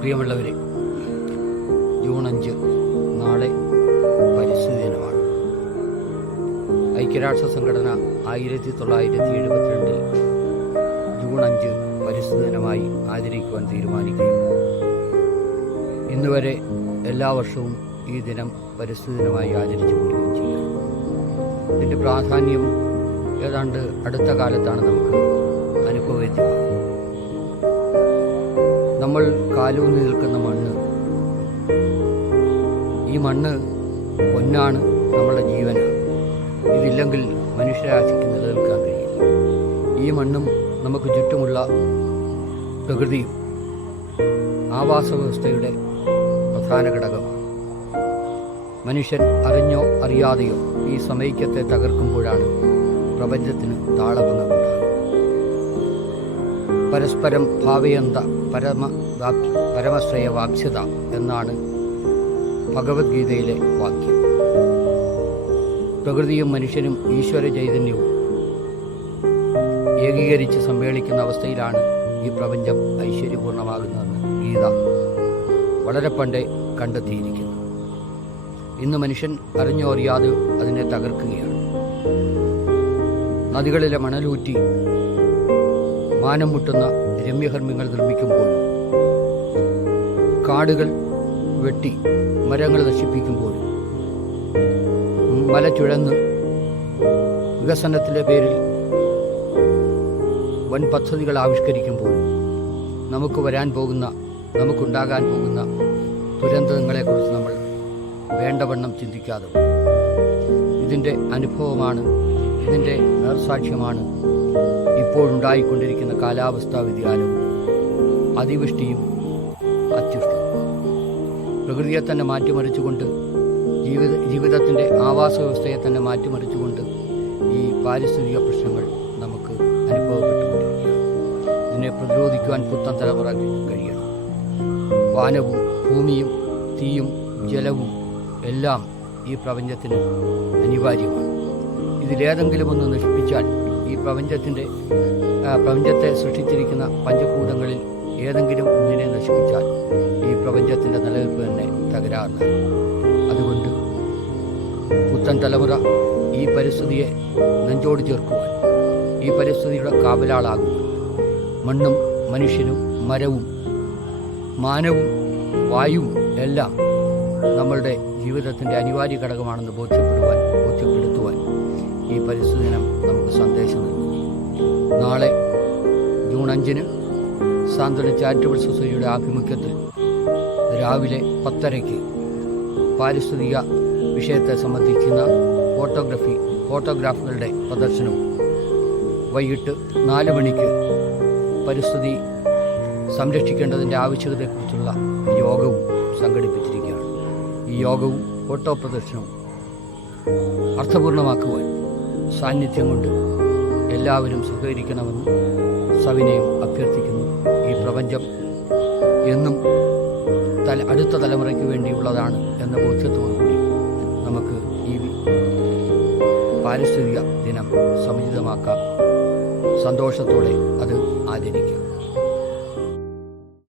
പ്രിയമുള്ളവരെ, ജൂൺ 5 നാളെ പരിസ്ഥിതി ദിനമാണ്. ഐക്യരാഷ്ട്ര സംഘടന 1972 ജൂൺ 5 പരിസ്ഥിതി ദിനമായി ആചരിക്കുവാൻ തീരുമാനിക്കുകയും ഇന്നുവരെ എല്ലാ വർഷവും ഈ ദിനം പരിസ്ഥിതി ദിനമായി ആചരിച്ചു കൊണ്ടിരിക്കുകയും ചെയ്യുന്നു. ഇതിൻ്റെ പ്രാധാന്യം ഏതാണ്ട് അടുത്ത കാലത്താണ് നമുക്ക് അനുഭവവേദ്യമാകുന്നത്. നമ്മൾ കാലൂന്നി നിൽക്കുന്ന മണ്ണ്, ഈ മണ്ണ് പൊന്നാണ്, നമ്മളുടെ ജീവനാണ്. ഇതില്ലെങ്കിൽ മനുഷ്യരാശിക്ക് നിലനിൽക്കാൻ കഴിയില്ല. ഈ മണ്ണും നമുക്ക് ചുറ്റുമുള്ള പ്രകൃതിയും ആവാസ വ്യവസ്ഥയുടെ പ്രധാന ഘടകമാണ്. മനുഷ്യൻ അറിഞ്ഞോ അറിയാതെയോ ഈ സമൈക്യത്തെ തകർക്കുമ്പോഴാണ് പ്രപഞ്ചത്തിന് താളഭംഗമുണ്ടാകുന്നത്. പരസ്പരം ഭാവയന്ത പരമശ്രയവാപ്സ്യത എന്നാണ് ഭഗവത്ഗീതയിലെ വാക്യം. പ്രകൃതിയും മനുഷ്യനും ഈശ്വര ചൈതന്യവും ഏകീകരിച്ച് സമ്മേളിക്കുന്ന അവസ്ഥയിലാണ് ഈ പ്രപഞ്ചം ഐശ്വര്യപൂർണ്ണമാകുന്നതെന്ന് ഗീത വളരെ പണ്ടേ കണ്ടെത്തിയിരിക്കുന്നു. ഇന്ന് മനുഷ്യൻ അറിഞ്ഞോ അറിയാതെ അതിനെ തകർക്കുകയാണ്. നദികളിലെ മണലൂറ്റി മാനം മുട്ടുന്ന രമ്യഹർമ്മ്യങ്ങൾ നിർമ്മിക്കുമ്പോഴും, കാടുകൾ വെട്ടി മരങ്ങൾ നശിപ്പിക്കുമ്പോഴും, മല ചുഴന്ന് വികസനത്തിൻ്റെ പേരിൽ വൻ പദ്ധതികൾ ആവിഷ്കരിക്കുമ്പോഴും നമുക്കുണ്ടാകാൻ പോകുന്ന ദുരന്തങ്ങളെക്കുറിച്ച് നമ്മൾ വേണ്ടവണ്ണം ചിന്തിക്കാതെ ഇതിൻ്റെ അനുഭവമാണ്, ഇതിൻ്റെ നേർസാക്ഷ്യമാണ് ഇപ്പോഴുണ്ടായിക്കൊണ്ടിരിക്കുന്ന കാലാവസ്ഥാ വ്യതിയാനവും അതിവൃഷ്ടിയും അത്യുഷ്ടിയും. പ്രകൃതിയെ തന്നെ മാറ്റിമറിച്ചുകൊണ്ട്, ജീവിതത്തിൻ്റെ ആവാസ വ്യവസ്ഥയെ തന്നെ മാറ്റിമറിച്ചുകൊണ്ട് ഈ പാരിസ്ഥിതിക പ്രശ്നങ്ങൾ നമുക്ക് അനുഭവപ്പെട്ടുകൊണ്ടിരിക്കുകയാണ്. ഇതിനെ പ്രതിരോധിക്കുവാൻ പുത്തൻ തലമുറ കഴിയണം. വാനവും ഭൂമിയും തീയും ജലവും എല്ലാം ഈ പ്രപഞ്ചത്തിന് അനിവാര്യമാണ്. ഇതിലേതെങ്കിലും ഒന്ന് നശിപ്പിച്ചാൽ, ഈ പ്രപഞ്ചത്തെ സൃഷ്ടിച്ചിരിക്കുന്ന പഞ്ചഭൂതങ്ങളിൽ ഏതെങ്കിലും ഒന്നിനെ നശിപ്പിച്ചാൽ ഈ പ്രപഞ്ചത്തിൻ്റെ നിലനിൽപ്പ് തന്നെ തകരാറിലാണ്. അതുകൊണ്ട് പുത്തൻ തലമുറ ഈ പരിസ്ഥിതിയെ നെഞ്ചോട് ചേർക്കുവാൻ, ഈ പരിസ്ഥിതിയുടെ കാവലാളാകുവാൻ, മണ്ണും മനുഷ്യനും മരവും മാനവും വായുവും എല്ലാം നമ്മളുടെ ജീവിതത്തിൻ്റെ അനിവാര്യ ഘടകമാണെന്ന് ബോധ്യപ്പെടുത്തുവാൻ ഈ പരിസ്ഥിതി ദിനം നമുക്ക് സന്ദേശം നൽകുന്നു. നാളെ ജൂൺ 5 സാന്ത്വന ചാരിറ്റബിൾ സൊസൈറ്റിയുടെ ആഭിമുഖ്യത്തിൽ രാവിലെ 10:30 പാരിസ്ഥിതിക വിഷയത്തെ സംബന്ധിക്കുന്ന ഫോട്ടോഗ്രാഫുകളുടെ പ്രദർശനവും, വൈകിട്ട് 4 മണിക്ക് പരിസ്ഥിതി സംരക്ഷിക്കേണ്ടതിൻ്റെ ആവശ്യകതയെക്കുറിച്ചുള്ള യോഗവും സംഘടിപ്പിച്ചിരിക്കുകയാണ്. ഈ യോഗവും ഫോട്ടോ പ്രദർശനവും അർത്ഥപൂർണമാക്കുവാൻ സാന്നിധ്യം കൊണ്ട് എല്ലാവരും സഹകരിക്കണമെന്ന് സവിനയം അഭ്യർത്ഥിക്കുന്നു. ഈ പ്രപഞ്ചം എന്നും അടുത്ത തലമുറയ്ക്ക് വേണ്ടിയുള്ളതാണ് എന്ന ബോധ്യത്തോടുകൂടി നമുക്ക് ഈ പാരിസ്ഥിതിക ദിനം സമുചിതമാക്കാം. സന്തോഷത്തോടെ അത് ആചരിക്കാം.